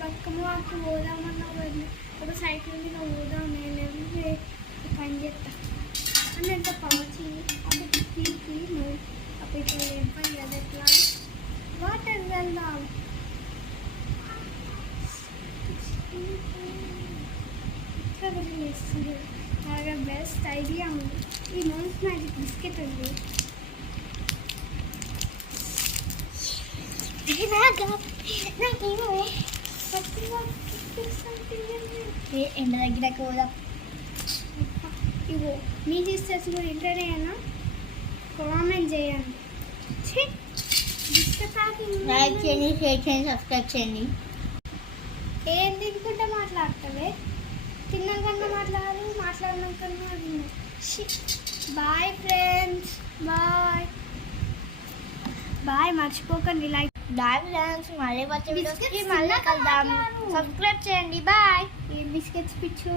బతుకమ్మకు పోదామన్నా ఒక సైకిల్ మీద పోదాం నేను పని చేస్తా అని ఎంత పవచి అప్పుడు తీసి అప్పుడు ఇప్పుడు ఇబ్బంది కదా ఎట్లా వాటర్ వెళ్దాం ఇక్కడ చేస్తుంది బాగా బెస్ట్ ఐడియా ఉంది ఈ మౌన్స్ మ్యాజిక్ బిస్కెట్ ఉంది ఎండ దగ్గరకు పోదాం ఇగో మీ సిస్టర్స్ కూడా ఇంటర్నే అయినా కామెంట్ చేయండి లైక్ చేయండి షేర్ చేయండి సబ్స్క్రైబ్ చేయండి ఏం తినుకుంటే మాట్లాడతావే తిన్నాకన్నా మాట్లాడినాకన్నా బాయ్ ఫ్రెండ్స్ బాయ్ మర్చిపోకండి లైక్ బాయ్ ఫ్రెండ్స్ మళ్ళీ వచ్చే వీడియోస్కి మళ్ళీ కలుద్దాం సబ్స్క్రైబ్ చేయండి బాయ్ బిస్కెట్స్ పిచ్చు